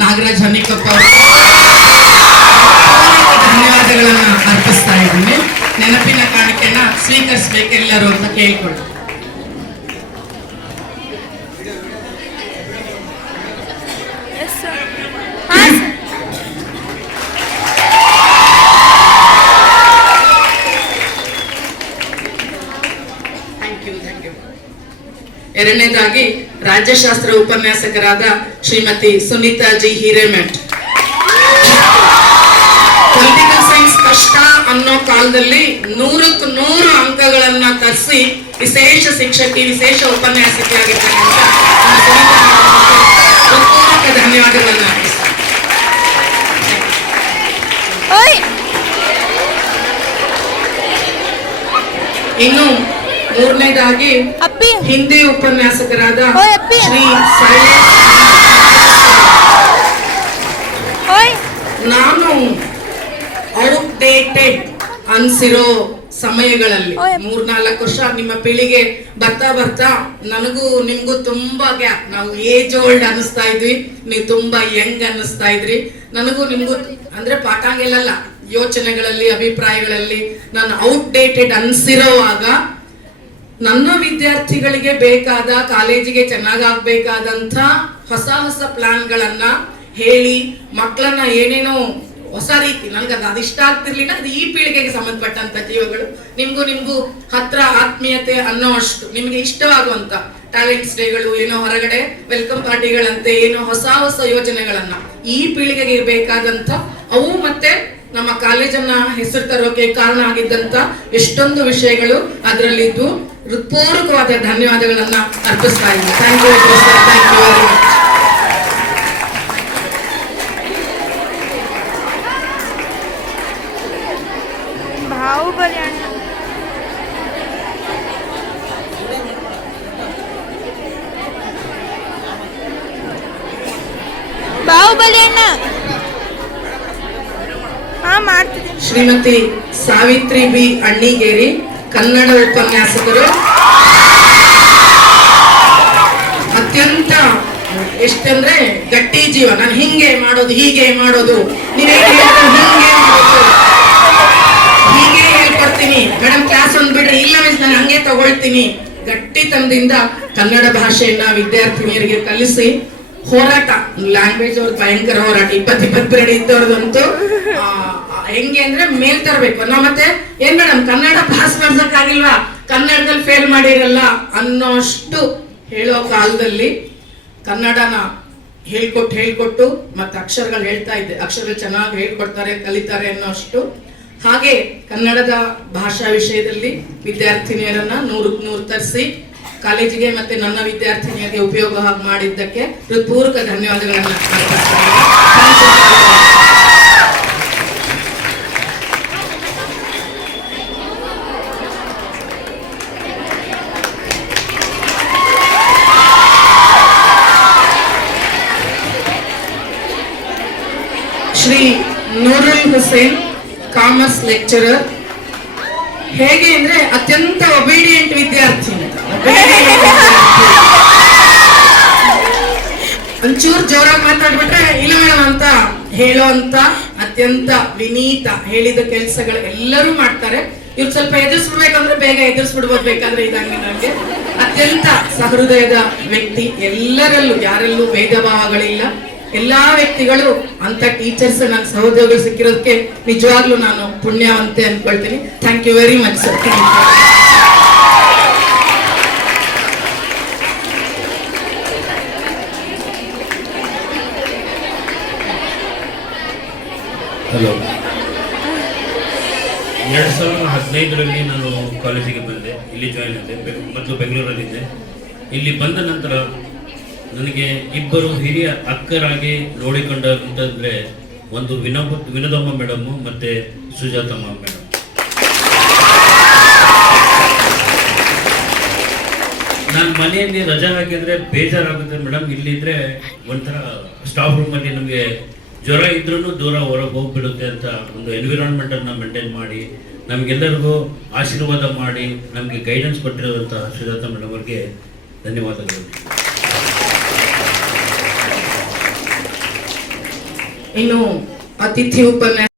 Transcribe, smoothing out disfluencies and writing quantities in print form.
ನಾಗರಾಜ್ ಹನಿಕಪ್ಪ ಅವರು ಧನ್ಯವಾದಗಳನ್ನ ಅರ್ಪಿಸ್ತಾ ಇದ್ದೀನಿ. ನೆನಪಿನ ಕಾಣಿಕೆನ ಸ್ವೀಕರಿಸಬೇಕೆಲ್ಲರೂ ಅಂತ ಕೇಳ್ಕೊಳ್ಳಿ. ಎರಡನೇದಾಗಿ ರಾಜ್ಯಶಾಸ್ತ್ರ ಉಪನ್ಯಾಸಕರಾದ Shrimati Sunita G Hiremath. Political science ಕಷ್ಟ ಅನ್ನೋ ಕಾಲದಲ್ಲಿ 100ಕ್ಕೆ 100 ಅಂಕಗಳನ್ನ ತರಿಸಿ ವಿಶೇಷ ಶಿಕ್ಷಕಿ, ವಿಶೇಷ ಉಪನ್ಯಾಸಕಿ ಆಗಿರ್ತಕ್ಕಂಥ ಹೃತ್ಪೂರ್ವಕ ಧನ್ಯವಾದಗಳನ್ನ ಇನ್ನು ಮೂರನೇದಾಗಿ ಹಿಂದಿ ಉಪನ್ಯಾಸಕರಾದ ಶ್ರೀ ನಾನು ಔಟ್ಡೇಟೆಡ್ ಅನ್ಸಿರೋ ಸಮಯಗಳಲ್ಲಿ 3-4 ವರ್ಷ ನಿಮ್ಮ ಪೀಳಿಗೆ ಬರ್ತಾ ಬರ್ತಾ ನನಗೂ ನಿಮ್ಗೂ ತುಂಬಾ ಗ್ಯಾಪ್. ನಾವು ಏಜ್ ಓಲ್ಡ್ ಅನಿಸ್ತಾ ಇದ್ವಿ, ನೀವು ತುಂಬಾ ಯಂಗ್ ಅನಿಸ್ತಾ ಇದ್ರಿ. ನನಗೂ ನಿಮ್ಗೂ ಅಂದ್ರೆ ಪಾಠಾಂಗೆಲ್ಲ ಯೋಚನೆಗಳಲ್ಲಿ, ಅಭಿಪ್ರಾಯಗಳಲ್ಲಿ ನಾನು ಔಟ್ಡೇಟೆಡ್ ಅನ್ಸಿರೋವಾಗ ನನ್ನ ವಿದ್ಯಾರ್ಥಿಗಳಿಗೆ ಬೇಕಾದ, ಕಾಲೇಜಿಗೆ ಚೆನ್ನಾಗಾಗ್ಬೇಕಾದಂಥ ಹೊಸ ಹೊಸ ಪ್ಲಾನ್ಗಳನ್ನ ಹೇಳಿ ಮಕ್ಕಳನ್ನ ಏನೇನೋ ಹೊಸ ರೀತಿ, ನನಗದು ಅದಿಷ್ಟ ಆಗ್ತಿರ್ಲಿಲ್ಲ. ಅದು ಈ ಪೀಳಿಗೆಗೆ ಸಂಬಂಧಪಟ್ಟಂತ ಜೀವಗಳು, ನಿಮ್ಗೂ ಹತ್ರ ಆತ್ಮೀಯತೆ ಅನ್ನೋ ಅಷ್ಟು ನಿಮ್ಗೆ ಇಷ್ಟವಾಗುವಂತ ಟ್ಯಾಲೆಂಟ್ಸ್ ಡೇಗಳು, ಏನೋ ಹೊರಗಡೆ ವೆಲ್ಕಮ್ ಪಾರ್ಟಿಗಳಂತೆ, ಏನೋ ಹೊಸ ಹೊಸ ಯೋಜನೆಗಳನ್ನ ಈ ಪೀಳಿಗೆಗೆ ಬೇಕಾದಂತ ಅವು, ಮತ್ತೆ ನಮ್ಮ ಕಾಲೇಜನ್ನ ಹೆಸರು ತರೋಕೆ ಕಾರಣ ಆಗಿದ್ದಂತ ಎಷ್ಟೊಂದು ವಿಷಯಗಳು ಅದರಲ್ಲಿದ್ದು ಹೃತ್ಪೂರ್ವಕವಾದ ಧನ್ಯವಾದಗಳನ್ನ ಅರ್ಪಿಸ್ತಾ ಇದ್ದೀನಿ. Thank you very much. Shrimati Savitri B Annigeri, Kannada ಉಪನ್ಯಾಸಕರು. ಅತ್ಯಂತ ಎಷ್ಟಂದ್ರೆ ಗಟ್ಟಿ ಜೀವ. ನಾನು ಹಿಂಗೆ ಮಾಡೋದು, ಹೀಗೆ ಮಾಡೋದು, ನೀವೇ ಹಿಂಗೆ ಮಾಡೋದು, ಹೀಗೆ ಹೇಳ್ಕೊಡ್ತೀನಿ ಮೇಡಮ್, ಕ್ಲಾಸ್ ಒಂದ್ ಬಿಡ್ರಿ, ಇಲ್ಲ ಮಿಸ್ ನಾನು ಹಂಗೆ ತಗೊಳ್ತೀನಿ. ಗಟ್ಟಿತನದಿಂದ ಕನ್ನಡ ಭಾಷೆಯನ್ನ ವಿದ್ಯಾರ್ಥಿನಿಯರಿಗೆ ಕಲಿಸಿ ಹೋರಾಟ, ಲ್ಯಾಂಗ್ವೇಜ್ ಅವ್ರ ಭಯಂಕರ ಹೋರಾಟ. 20 ಪೀರಿಯಡ್ ಇದ್ದವ್ರದಂತೂ ಹೆಂಗೆ ಅಂದ್ರೆ ಮೇಲ್ ತರಬೇಕು ನಾವು. ಮತ್ತೆ ಏನ್ ಮೇಡಮ್ ಕನ್ನಡ ಪಾಸ್ ಮಾಡ್ಸಕ್ಕಾಗಿಲ್ವಾ, ಕನ್ನಡದಲ್ಲಿ ಫೇಲ್ ಮಾಡಿರಲ್ಲ ಅನ್ನೋಷ್ಟು ಹೇಳೋ ಕಾಲದಲ್ಲಿ ಕನ್ನಡನ ಹೇಳ್ಕೊಟ್ಟು ಮತ್ತೆ ಅಕ್ಷರಗಳು ಹೇಳ್ತಾ ಇದ್ದೆ. ಅಕ್ಷರಗಳು ಚೆನ್ನಾಗಿ ಹೇಳ್ಕೊಡ್ತಾರೆ, ಕಲಿತಾರೆ ಅನ್ನೋಷ್ಟು. ಹಾಗೆ ಕನ್ನಡದ ಭಾಷಾ ವಿಷಯದಲ್ಲಿ ವಿದ್ಯಾರ್ಥಿನಿಯರನ್ನ 100ಕ್ಕೆ 100 ತರಿಸಿ ಕಾಲೇಜಿಗೆ ಮತ್ತೆ ನನ್ನ ವಿದ್ಯಾರ್ಥಿನಿಯರಿಗೆ ಉಪಯೋಗ ಮಾಡಿದ್ದಕ್ಕೆ ಹೃತ್ಪೂರ್ವಕ ಧನ್ಯವಾದಗಳನ್ನ ಶ್ರೀ ನೂರುಲ್ ಹುಸೇನ್, ಕಾಮರ್ಸ್ ಲೆಕ್ಚರರ್. ಹೇಗೆ ಅಂದ್ರೆ ಅತ್ಯಂತ ಒಬೀಡಿಯಂಟ್ ವಿದ್ಯಾರ್ಥಿ ಅಂತ. ಒಂಚೂರು ಜೋರಾಗಿ ಮಾತಾಡ್ಬಿಟ್ರೆ ಇಲ್ಲ ಮೇಡಮ್ ಅಂತ ಹೇಳೋ ಅಂತ ಅತ್ಯಂತ ವಿನೀತ, ಹೇಳಿದ ಕೆಲಸಗಳು ಎಲ್ಲರೂ ಮಾಡ್ತಾರೆ. ಇವ್ರು ಸ್ವಲ್ಪ ಎದುರಿಸ್ಬಿಡ್ಬೇಕಂದ್ರೆ ಬೇಗ ಎದುರಿಸ್ಬಿಡ್ಬೋದು, ಬೇಕಾದ್ರೆ ಇದಂಗೆ. ನನಗೆ ಅತ್ಯಂತ ಸಹೃದಯದ ವ್ಯಕ್ತಿ, ಎಲ್ಲರಲ್ಲೂ ಯಾರಲ್ಲೂ ಭೇದ ಭಾವಗಳಿಲ್ಲ. ಎಲ್ಲಾ ವ್ಯಕ್ತಿಗಳು ಅಂತ ಟೀಚರ್ಸ್ ನನ್ನ ಸಹೋದ್ಯೋಗಿಗಳು ಸಿಕ್ಕಿರೋದಕ್ಕೆ ನಿಜವಾಗ್ಲೂ ನಾನು ಪುಣ್ಯವಂತೆ ಅನ್ಕೊಳ್ತೀನಿ. Thank you very much sir. Hello, 2015ರಲ್ಲಿ ನಾನು ಕಾಲೇಜಿಗೆ ಬಂದೆ, ಇಲ್ಲಿ ಜಾಯಿನ್ ಆದೆ. ಮೊದಲು ಬೆಂಗಳೂರಲ್ಲಿದ್ದೆ. ಇಲ್ಲಿ ಬಂದ ನಂತರ ನನಗೆ ಇಬ್ಬರು ಹಿರಿಯ ಅಕ್ಕರಾಗಿ ನೋಡಿಕೊಂಡಂತಂದ್ರೆ ಒಂದು ವಿನೋದಮ್ಮ ಮೇಡಮ್ ಮತ್ತೆ ಸುಜಾತಮ್ಮ ಮೇಡಮ್. ನಾನು ಮನೆಯಲ್ಲಿ ರಜಾ ಹಾಕಿದ್ರೆ ಬೇಜಾರಾಗುತ್ತೆ ಮೇಡಮ್. ಇಲ್ಲಿದ್ರೆ ಒಂಥರ ಸ್ಟಾಫ್ ರೂಮಲ್ಲಿ ನಮಗೆ ಜ್ವರ ಇದ್ರೂ ದೂರ ಹೊರಗೆ ಹೋಗ್ಬಿಡುತ್ತೆ ಅಂತ ಒಂದು ಎನ್ವಿರಾನ್ಮೆಂಟನ್ನು ಮೇಂಟೈನ್ ಮಾಡಿ ನಮಗೆಲ್ಲರಿಗೂ ಆಶೀರ್ವಾದ ಮಾಡಿ ನಮಗೆ ಗೈಡೆನ್ಸ್ ಕೊಟ್ಟಿರೋದಂಥ ಸುಜಾತ ಮೇಡಮ್ ಅವ್ರಿಗೆ ಧನ್ಯವಾದಗಳು. ಇನ್ನು ಅತಿಥಿ ಉಪನ್ಯಾಸ